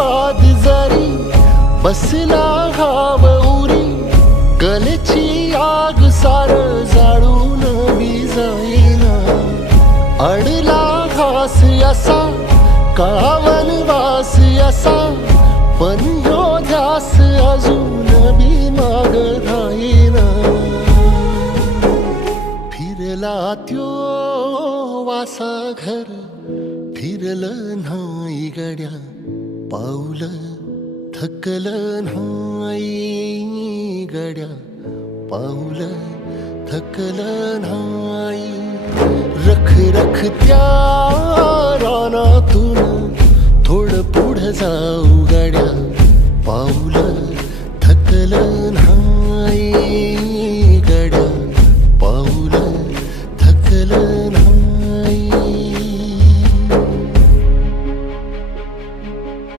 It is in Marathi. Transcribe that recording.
बाद जरी बसला घाव उरी, कलेची आग सार जाळून बी जाईना. अडला घास असा काळा वनवास असा, पण ह्यो ध्यास अजून बी माग राहीना. फिरला त्यो वासा घर, फिरलं नाही गड्या पाऊल, थकलं नाही गड्या पाऊल, थकलं नाही. रख रख त्या रानातून थोडं पुढं जाऊ गड्या पाऊल, थकलं नाही.